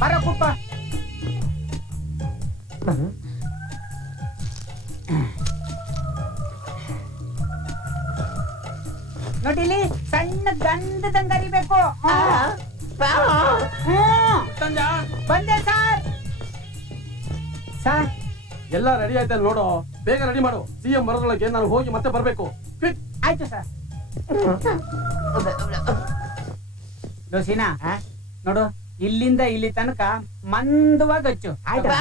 ಬರ ಕೂತ ನೋಡಿಲಿ ಸಣ್ಣ ಗಂಧದಂಗ ಅರಿಬೇಕು. ಬಂದೆ ಸರ್. ಸರ್ ಎಲ್ಲ ರೆಡಿ ಆಯ್ತಾ ನೋಡು, ಬೇಗ ರೆಡಿ ಮಾಡು. ಸಿಎಂ ಬರೋದ್ರೊಳಗೆ ನಾನು ಹೋಗಿ ಮತ್ತೆ ಬರ್ಬೇಕು. ಆಯ್ತು ಸರ್. ದೋಸಿನಾ ನೋಡು, ಇಲ್ಲಿಂದ ಇಲ್ಲಿ ತನಕ ಮಂದವಾಗಿ ಹಚ್ಚು. ಆಯ್ತಾ?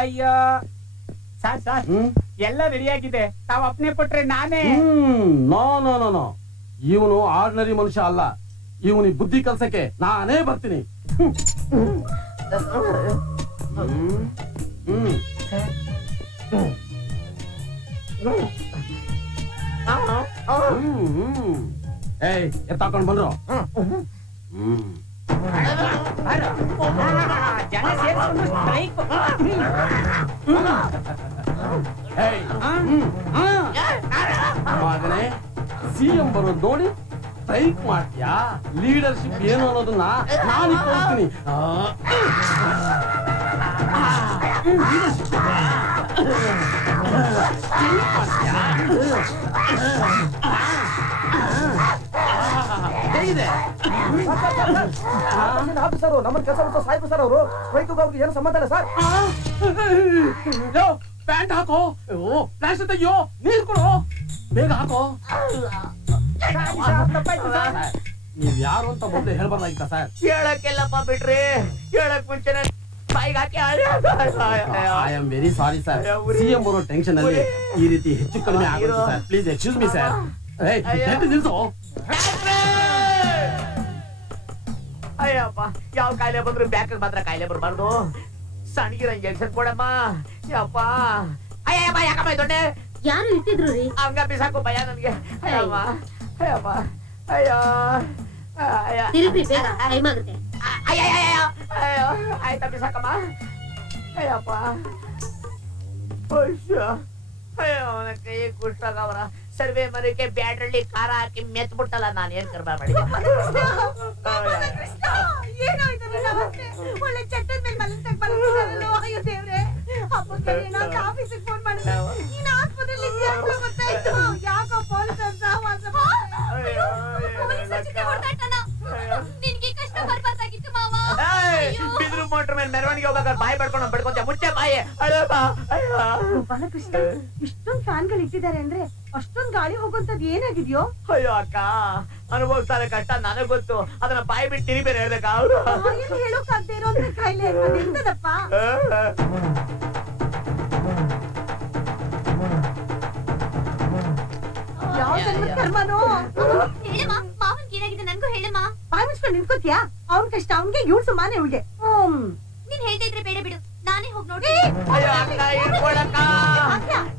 ಅಯ್ಯೋ ಸಾರ್ ಸಾರ್, ಎಲ್ಲ ರೆಡಿ ಆಗಿದೆ. ತಾವ್ ಅಪ್ನೆ ಕೊಟ್ರೆ ನಾನೇ. ನೋ ನೋ ನೋ ನೋ, ಇವನು ಆರ್ಡಿನರಿ ಮನುಷ್ಯ ಅಲ್ಲ. ಇವನಿಗೆ ಬುದ್ಧಿ ಕಲ್ಸಕ್ಕೆ ನಾನೇ ಬರ್ತೀನಿ. ಏಯ್ ಎತ್ತಾಕೊಂಡ್ ಬಂದ್ರು. ಜನ ಸೇರ್ಕೊಂಡು ಸ್ಟ್ರೈಕ್. ಮಗನೇ, ಸಿಎಂ ಬರೋದು ನೋಡಿ ಸ್ಟ್ರೈಕ್ ಮಾಡ್ತೀಯಾ? ಲೀಡರ್ಶಿಪ್ ಏನು ಅನ್ನೋದನ್ನ ನಾನು ತೋರಿಸ್ತೀನಿ. ಆಫೀಸರು ನಮ್ಮನ್ನ ಕೆಲಸ ಮಾಡ್ತಾ ಸಾಯ್ತು ಸರ್. ಅವರು ಸ್ಟ್ರೈಕ್ಗೆ ಅವ್ರಿಗೆ ಏನು ಸಂಬಂಧ ಇಲ್ಲ ಸರ್. ಪ್ಯಾಂಟ್ ಹಾಕೋ, ಪ್ಲಾಸ್ಟಿಕ್ ತೆಗಿಯೋ, ನೀರ್ ಕೊಡು, ಬೇಗ ಹಾಕೋ. ನೀವ್ ಯಾರು ಅಂತ ಮೊದಲೇ ಹೇಳ್ಬಾರ್ದಾಗಿತ್ತ ಸರ್? ಹೇಳಕ್ಕೆಲ್ಲಪ್ಪ ಬಿಟ್ರಿ, ಹೇಳಕ್ ಮುಂಚೆನೆ ಬಾಯಿಗೆ ಹಾಕಿ. I am very sorry sir. CM ಬರೋ ಟೆನ್ಷನ್ ಅಲ್ಲಿ ಈ ರೀತಿ ಹೆಚ್ಚು ಕಡಿಮೆ ಆಗುತ್ತೆ sir. Please excuse me sir. ನಿಲ್ಸು. ಅಯ್ಯಪ್ಪ, ಯಾವ ಕಾಯಿಲೆ ಬಂದ್ರು ಬ್ಯಾಕ್ ಮಾತ್ರ ಕಾಯಿಲೆ ಬರ್ಬಾರ್ದು. ಸಣ್ಣಗಿರ ಇಂಜೆಕ್ಷನ್ ಕೊಡಮ್ಮ. ಯಪ್ಪ ಅಯ್ಯಪ್ಪ, ಯಾಕಮ್ಮ ದೊಡ್ಡ ಯಾರು ಇಟ್ಟಿದ್ರು ರೀ? ಹಂಗ ಬಿಸಾಕು ಭಯ ನನ್ಗೆ. ಅಯ್ಯಮ್ಮ ಅಯ್ಯಪ್ಪ, ಅಯ್ಯೋ ತಿರುಗ್ರಿ, ಬೇಗ ಟೈಮ್ ಆಗುತ್ತೆ. ಅಯ್ಯೋ ಅಯ್ಯೋ, ಆಯ್ತಾ ಬಿಸಾಕಮ್ಮ. ಅಯ್ಯಪ್ಪ ಅಯ್ಯೋ, ಅವನ ಕೈ ಕುಷ್ಟಾಗವರ ಸರ್ವೆ ಮರಕ್ಕೆ ಬ್ಯಾಟ್ರಲ್ಲಿ ಖಾರ ಹಾಕಿ ಮೆತ್ ಬಿಟ್ಟಲ್ಲ. ನಾನು ಏನ್ ಕರ್ಬಾ ಮಾಡಿ. ಒಳ್ಳೆ ಚಟ್ಟದ ಮೇಲೆ ಮಲಗ್ತಕ್ಕ ಬರಲ್ಲ. ಅಯ್ಯೋ ದೇವ್ರೆ, ಹಬ್ಬಕ್ಕೆ ನಾನು ಆಫೀಸಿಗೆ ಫೋನ್ ಮಾಡಿದೆ. ನೀನು ಆಸ್ಪತ್ರೆಯಲ್ಲಿ ಇದೆಯಾ ಅಂತ ಗೊತ್ತಾಯ್ತು. ಯಾಕೋ ಪೊಲೀಸರು ಸಹವಾಸ. ಪೊಲೀಸರು ಹೊಡೆದಾಟನ. ನಿನಗೆ ಕಷ್ಟ ಬರ್ಬಾರ್ದಾಗಿತ್ತು ಮಾವ. ಬಿದ್ರು ಮೋಟ್ರ್ ಮೇಲೆ ಮೆರವಣಿಗೆ ಹೋಗ್ಬೇಕಾದ್ರೆ ಬಾಯಿ ಬಡ್ಕೊಂಡು ಬಡ್ಕೊಂತ ಮುಚ್ಚೆ ಬಾಯಿ. ಬಾಲಕೃಷ್ಣ, ಇಷ್ಟೊಂದು ಫ್ಯಾನ್ಗಳು ಇಟ್ಟಿದ್ದಾರೆ ಅಂದ್ರೆ ಅಷ್ಟೊಂದು ಗಾಳಿ ಹೋಗುವಂತದ್ದು ಏನಾಗಿದ್ಯೋ? ಅಯ್ಯೋ ಅಕ್ಕ, ಅನುಭವಿಸ್ತಾರೆ ಕಷ್ಟ ನನಗ್ ಗೊತ್ತು. ಅದನ್ನ ಬಾಯಿ ಬಿಟ್ಟು ತಿರಿ ಬೇರೆ ಹೇಳ್ಬೇಕಾ? ಹೇಳೋಕಾಗ್ದೇ ಇರೋ ಕಾಯಿಲೆ ಎಂತದಪ್ಪ? ಕರ್ಮನೋ. ಮಾವನ್ ಏನಾಗಿದೆ ನನ್ಗೂ ಹೇಳಮ್ಮ. ಬಾಯಿ ಮುಚ್ಕೊಂಡು ನಿಂತ್ಕೋತಿಯಾ? ಅವ್ನ್ ಕಷ್ಟ ಅವ್ನ್ಗೆ, ಇವ್ಳು ಸುಮ್ಮನೆ ಇವಳಿಗೆ. ನೀನ್ ಹೇಳ್ತಾ ಇದ್ರೆ ಬೇಡ ಬಿಡು, ನಾನೇ ಹೋಗಿ ನೋಡಿ. ಅಯ್ಯೋ ಅಕ್ಕ, ಇಟ್ಕೊಳಕ್ಕ.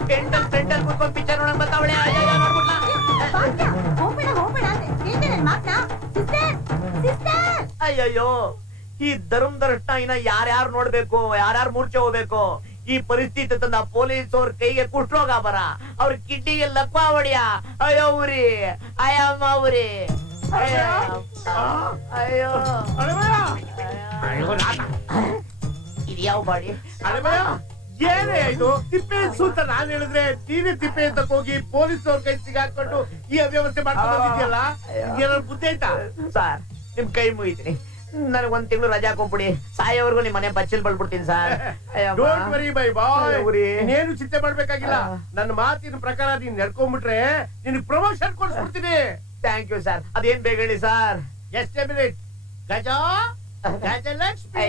ಟೆಂಟಲ್ ಕುತ್ಕೊಂಡ್ ಪಿಕ್ಚರ್ ನೋಡಕ್ ಬರ್ತಾವಳೆ. ಅಯ್ಯೋ ನೋಡ್ಬಿಟ್ಲಾ? ಹೋಗ್ಬೇಡ ಹೋಗ್ಬೇಡ ಅಂತ ಮಾತ್ನಾ. ಅಯ್ಯಯ್ಯೋ, ಈ ಧರ್ಮದರ್ಶನ ಇನ್ನ ಯಾರ್ಯಾರು ನೋಡ್ಬೇಕು, ಯಾರ್ಯಾರು ಮೂರ್ಛೆ ಹೋಗ್ಬೇಕು. ಈ ಪರಿಸ್ಥಿತಿ ತಂದ ಪೊಲೀಸ್ ಅವ್ರ ಕೈಗೆ ಕುಷ್ಠರೋಗ ಬರ, ಅವ್ರ ಕಿಡ್ನಿಗೆ ಲಕ್ವ ಹೊಡಿಯ. ಅಯ್ಯೋ ಉರಿ, ಅಯ್ಯಮ್ಮ ಉರಿ. ಅಯ್ಯೋ ಇದ್ಯಾವ ಬಾಡಿ? ಏನೇ ಇದು ತಿಪ್ಪೆ ಸೂತ? ನಾನ್ ಹೇಳಿದ್ರೆ ನೀನೇ ತಿಪ್ಪೆ ಅಂತ ಹೋಗಿ ಪೊಲೀಸ್ ಅವ್ರ ಕೈ ಸಿಗಾಕೊಂಡು ಈ ಅವ್ಯವಸ್ಥೆ ಮಾಡ್ಕೊಂಡಿದ್ಯಲ್ಲ, ಏನಾದ್ರು ಬುದ್ಧಿ ಆಯ್ತಾ? ಸರ್, ನಿಮ್ ಕೈ ಮುಗಿತೀನಿ. ನನಗ್ ಒಂದ್ ತಿಂಗಳು ರಜಾ ಕೊಟ್ಬಿಡಿ. ಸಾಯೋವರೆಗೂ ನಿಮ್ ಮನೆ ಬಚ್ಚಲ್ ಬಳ್ಬಿಡ್ತೀನಿ ಸರ್. ಡೋಂಟ್ ವರಿ ಬೈ ಬಾಯ್, ನೀನೇನು ಚಿಂತೆ ಮಾಡ್ಬೇಕಾಗಿಲ್ಲ. ನನ್ನ ಮಾತಿನ ಪ್ರಕಾರ ನೀನ್ ನಡ್ಕೊಂಡ್ಬಿಟ್ರೆ ನಿನ್ ಪ್ರಮೋಷನ್ ಕೊಡ್ಸ್ಬಿಡ್ತೀನಿ. Thank you sir. ಅದೇನ್ ಬೇಗ ಹೇಳಿ ಸರ್. ಎಷ್ಟೇ ಮಿನಿಟ್ ಗಜಲಕ್ಷ್ಮಿ.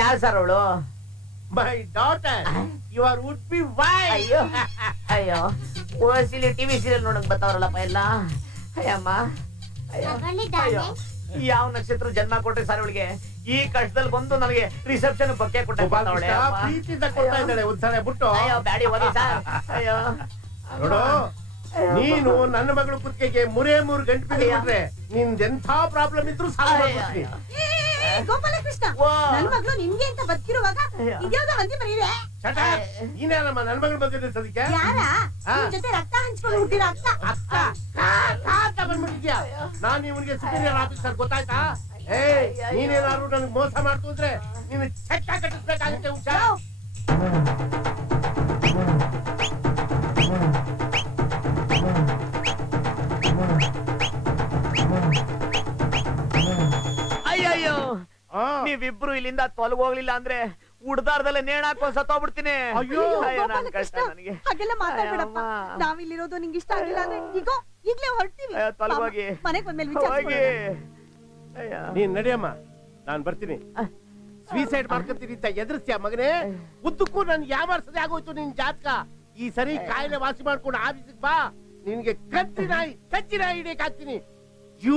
ಯಾರು ಸರ್ ಅವಳು? My daughter, your would be wife. ಅಯ್ಯೋ ಅಯ್ಯೋ, ಓಸಿಲಿ ಟಿವಿ ಸೀರಿಯಲ್ ನೋಡಕ್ ಬರ್ತಾವ್ರಲ್ಲಪ್ಪ ಎಲ್ಲ. ಅಯ್ಯಮ್ಮ, ಯಾವ ನಕ್ಷತ್ರ ಜನ್ಮ ಕೊಟ್ರಿ ಸರ್ ಅವಳಿಗೆ? ಈ ಕಷ್ಟದಲ್ಲಿ ಬಂದು ನನಗೆ ರಿಸೆಪ್ಷನ್ ಬಕ್ಕೆ ಕೊಟ್ಟೆ ಪ್ರೀತಿಯಿಂದ ಕೊಡ್ತಾ ಇದ್ದಾಳೆ ಒಂದ್ಸಲ ಬಿಟ್ಟು ಅಯ್ಯೋ ಬ್ಯಾಡಿ ಓದಿ ಸರ್ ಅಯ್ಯೋ ನೋಡು ನೀನು ನನ್ನ ಮಗಳು ಕುತ್ತಿಗೆಗೆ 3 ಗಂಟೆ ಬಿಟ್ರೆ ನಿಂದೆಂಥ ಪ್ರಾಬ್ಲಮ್ ಇದ್ರು ಸಾಲ್ವ್ ಮಾಡ್ಬಿಡ್ತೀನಿ. ಗೋಪಾಲಕೃಷ್ಣ ವಾ. ನನ್ ಮಗಳು ನಿಮ್ಗೆ ಅಂತ ಬದುಕಿರುವಾಗ ಇದ್ಯಾವ್ದೋ ಹಂದಿ ಮರಿವೆ ಚಟ ನೀನೇನಮ್ಮ ನನ್ನ ಮಗಳು ಬಂದಿದ್ದೆ ಸದ್ಯಕ್ಕೆ ಯಾರ ನಿಮ್ ಜೊತೆ ರಕ್ತ ಹಂಚ್ಕೊಂಡು ಹುಟ್ಟಿರೋ ಅಕ್ಕ ಅಕ್ಕ ಅಂತ ಬಂದ್ಬಿಟ್ಟಿದ್ಯಾ ನಾನು ಇವನಿಗೆ ಸುಪೀರಿಯರ್ ಆಫೀಸರ್ ಗೊತ್ತಾಯ್ತಾ ನೀನೇನಾದ್ರು ನನಗೆ ಮೋಸ ಮಾಡ್ತು ಅಂದ್ರೆ ನೀನು ಚಟ್ಟ ಕಟ್ಟಿಸ್ಬೇಕಾಗುತ್ತೆ ಹುಷಾರ್. ಅಯ್ಯಯ್ಯೋ ಆ. ನೀವಿಬ್ರು ಇಲ್ಲಿಂದ ತೊಲಗೋಗ್ಲಿಲ್ಲ ಅಂದ್ರೆ ಉಡ್ದಾರ್ದಲ್ಲೇ ನೇಣ ಹಾಕೊಂಡ್ ಸತ್ತೋಗ್ಬಿಡ್ತೀನಿ ಅಯ್ಯೋ. ನನ್ ಕಷ್ಟ ನನಗೆ ಹಾಗೆಲ್ಲ ಮಾತಾಡ್ಬೇಡಪ್ಪ ಅಯ್ಯಮ್ಮ. ನಾವಿಲ್ಲಿರೋದು ನಿಂಗೆ ಇಷ್ಟ ಆಗಿಲ್ಲ ಅಂದ್ರೆ ಈಗ ಈಗ್ಲೇ ಹೊರಡ್ತೀವಿ ಅಯ್ಯೋ, ತೊಲಗೋಗಿ. ಮನೆಗ್ ಬಂದ್ಮೇಲೆ ಹೋಗಿ ವಿಚಾರಿಸ್ಕೊಳ್ಳೋಣ. ಅಯ್ಯೋ. ನೀನ್ ನಡಿಯಮ್ಮ ನಾನ್ ಬರ್ತೀನಿ. ಸ್ವೀಸೈಡ್ ಮಾಡ್ಕೊತೀನಿ ಅಂತ ಎದುರಿಸ್ತೀಯ ಮಗನೇ. ಉದ್ದಕ್ಕೂ ನನ್ ಯಾವಾರ್ಸದೆ ಆಗೋಯ್ತು ನಿನ್ ಜಾತಕ. ಈ ಸರಿ ಕಾಯಿಲೆ ವಾಸಿ ಮಾಡ್ಕೊಂಡು ಆಫೀಸಿಗೆ ಬಾ. ನಿನ್ಗೆ ಕಚ್ಚಿ ನಾಯಿ ಹಿಡಿಯಕ್ ಹಾಕ್ತೀನಿ. ಯೂ